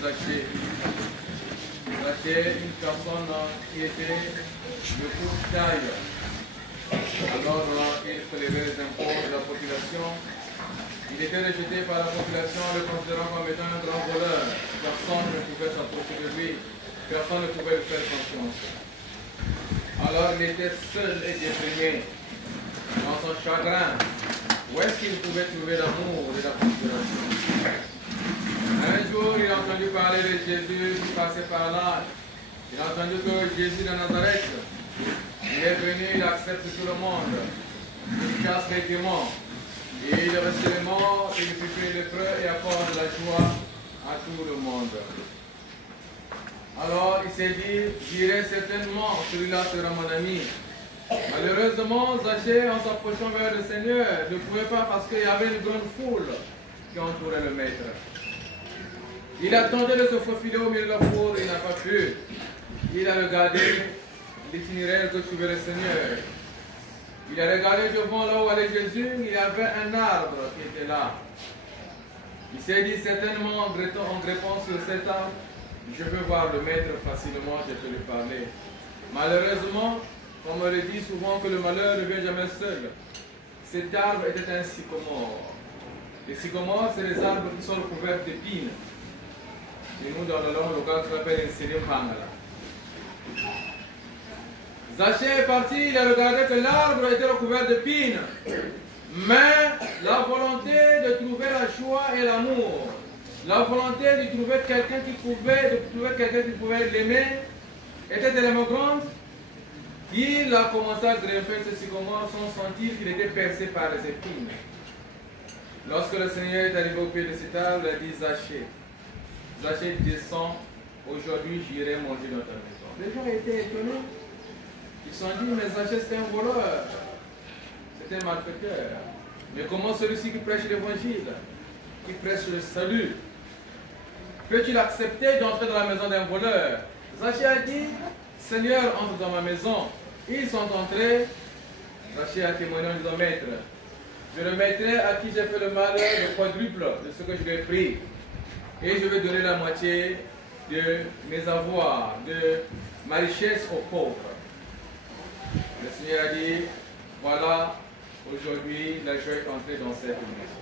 Zaché. Zaché, une personne qui était de courte taille. Alors, il prélevait les impôts de la population. Il était rejeté par la population, le considérant comme étant un grand voleur. Personne ne pouvait s'approcher de lui. Personne ne pouvait lui faire confiance. Alors, il était seul et déprimé dans son chagrin. Où est-ce qu'il pouvait trouver l'amour et la considération? Un jour, il a entendu parler de Jésus qui passait par là. Il a entendu que Jésus de Nazareth, il est venu, il accepte tout le monde. Il chasse les démons. Et il reste les morts, il purifie les lépreux et apporte la joie à tout le monde. Alors il s'est dit, j'irai certainement, celui-là sera mon ami. Malheureusement, Zaché, en s'approchant vers le Seigneur, ne pouvait pas parce qu'il y avait une grande foule qui entourait le maître. Il attendait de se faufiler au milieu de la foule, il n'a pas pu. Il a regardé l'itinéraire que suivait le Seigneur. Il a regardé devant là où allait Jésus, il y avait un arbre qui était là. Il s'est dit certainement en grimpant sur cet arbre, je peux voir le maître facilement, je peux lui parler. Malheureusement, comme on le dit souvent que le malheur ne vient jamais seul, cet arbre était un sycomore. Les sycomores, c'est les arbres qui sont recouverts d'épines. Et nous, dans la langue locale, on appelle un sérim pangala. Zaché est parti, il a regardé que l'arbre était recouvert d'épines. Mais la volonté de trouver la joie et l'amour, la volonté de trouver quelqu'un qui pouvait l'aimer, était tellement grande qu'il a commencé à grimper ce sycomore sans sentir qu'il était percé par les épines. Lorsque le Seigneur est arrivé au pied de cet arbre, il a dit Zaché, Zaché descend, aujourd'hui j'irai manger dans ta maison. Les gens étaient étonnés. Ils se sont dit, mais Zaché c'était un voleur, c'était un malfaiteur. Mais comment celui-ci qui prêche l'évangile, qui prêche le salut, peux-tu l'accepter d'entrer dans la maison d'un voleur? Zaché a dit, Seigneur, entre dans ma maison. Ils sont entrés. Zaché a témoigné en disant, Maître, je le mettrai à qui j'ai fait le mal, le quadruple de ce que je lui ai pris. Et je vais donner la moitié de mes avoirs, de ma richesse aux pauvres. Le Seigneur a dit, voilà, aujourd'hui, la joie est entrée dans cette maison.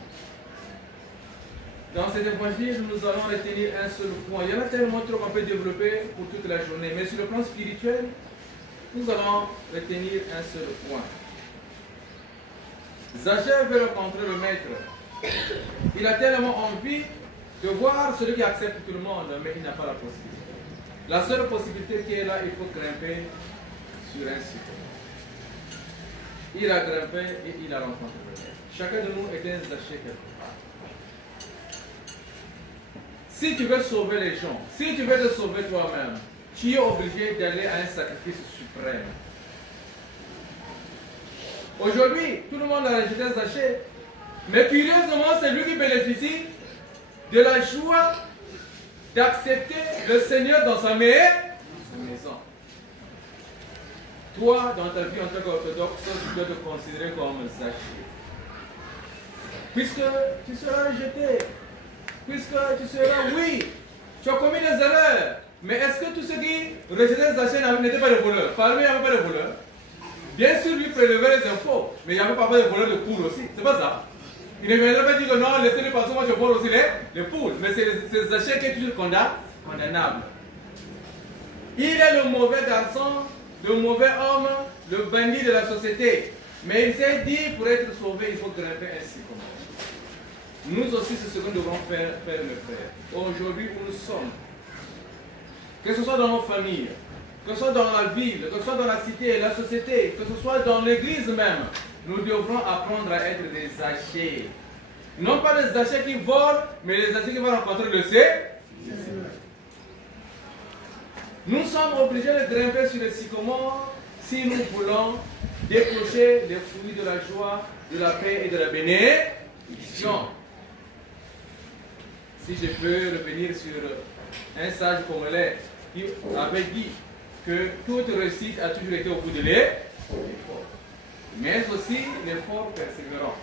Dans cet évangile, nous allons retenir un seul point. Il y en a tellement trop qu'on peut développer pour toute la journée. Mais sur le plan spirituel, nous allons retenir un seul point. Zaché veut rencontrer le maître. Il a tellement envie de voir celui qui accepte tout le monde, mais il n'a pas la possibilité. La seule possibilité qui est là, il faut grimper sur un site. Il a grimpé et il a rencontré le maître. Chacun de nous est un Zaché quelque part. Si tu veux sauver les gens, si tu veux te sauver toi-même, tu es obligé d'aller à un sacrifice suprême. Aujourd'hui, tout le monde a rejeté Zaché, mais curieusement, c'est lui qui bénéficie de la joie d'accepter le Seigneur dans sa maison. Toi, dans ta vie en tant qu'orthodoxe, tu dois te considérer comme Zaché. Puisque tu seras rejeté, puisque tu seras, oui, tu as commis des erreurs, mais est-ce que tous ceux qui rejetaient Zaché n'étaient pas des voleurs? Parmi eux, il n'y avait pas de voleurs. Bien sûr, lui prélevait les impôts, mais il n'y avait pas de voleurs de poules aussi. C'est pas ça. Il ne viendrait pas dire que non, laissez-les passer, moi je vole aussi les poules. Mais c'est Zaché qui est toujours condamnable. Il est le mauvais garçon, le mauvais homme, le bandit de la société. Mais il s'est dit, pour être sauvé, il faut grimper un sycomore. Nous aussi, c'est ce que nous devons faire mes frères. Aujourd'hui où nous sommes, que ce soit dans nos familles, que ce soit dans la ville, que ce soit dans la cité, la société, que ce soit dans l'église même, nous devrons apprendre à être des Zachés. Non pas des Zachés qui volent, mais des Zachés qui vont rencontrer le Seigneur. Nous sommes obligés de grimper sur les sycomores si nous voulons décrocher les fruits de la joie, de la paix et de la bénédiction. Si je peux revenir sur un sage congolais qui avait dit que toute réussite a toujours été au bout de l'effort, mais aussi l'effort persévérant.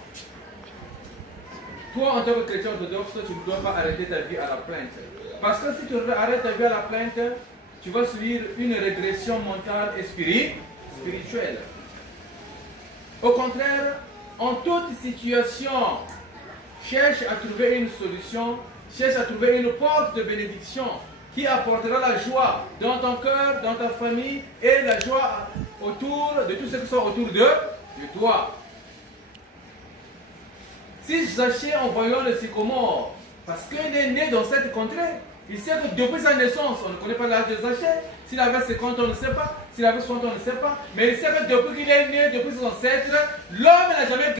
toi, en tant que chrétien orthodoxe, tu ne dois pas arrêter ta vie à la plainte. Parce que si tu arrêtes ta vie à la plainte, tu vas subir une régression mentale et spirituelle. Au contraire, en toute situation, cherche à trouver une solution, cherche à trouver une porte de bénédiction qui apportera la joie dans ton cœur, dans ta famille et la joie autour de tous ceux qui sont autour de toi. Si Zachée, en voyant le sycomore, parce qu'il est né dans cette contrée, il sait que depuis sa naissance, on ne connaît pas l'âge de Zachée. S'il avait 50 ans, on ne sait pas. S'il avait 60 ans, on ne sait pas. Mais il sait que depuis qu'il est né, depuis ses ancêtres, l'homme n'a jamais